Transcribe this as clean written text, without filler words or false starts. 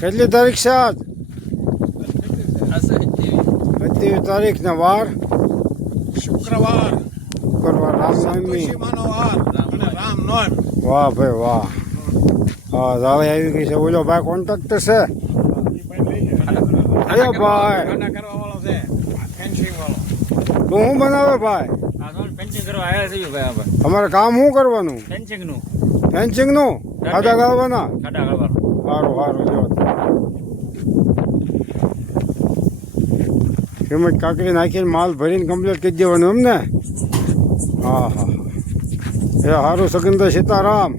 કેટલી તારીખ છે આજ? 28 તારીખ ને વાર શુક્રવાર રામનવમી. સંતોષીમાનો વાર અને રામનવમી. વાહ ભાઈ વાહ. હા દાળી આવી ગઈ છે. ઓલો ભાઈ કોન્ટ્રાક્ટર છે. અરે ભાઈ ખાડા કરવા વાળો છે, ફેન્સિંગ વાળો. તું શું બનાવે ભાઈ? પેન્ટિંગ કરવા આવ્યા છીએ ભાઈ આપણે. તમારે કામ શું કરવાનું? ફેન્સિંગ નું ફેન્સિંગનું ખાડા ગાળવાના? ખાડા કરવાનું. સારું સારું જો સિમેન્ટ કાકડી નાખીને માલ ભરીને કમ્પ્લીટ કરી દેવાનું એમ ને? હા હા હા. એ સારું સગન સીતારામ.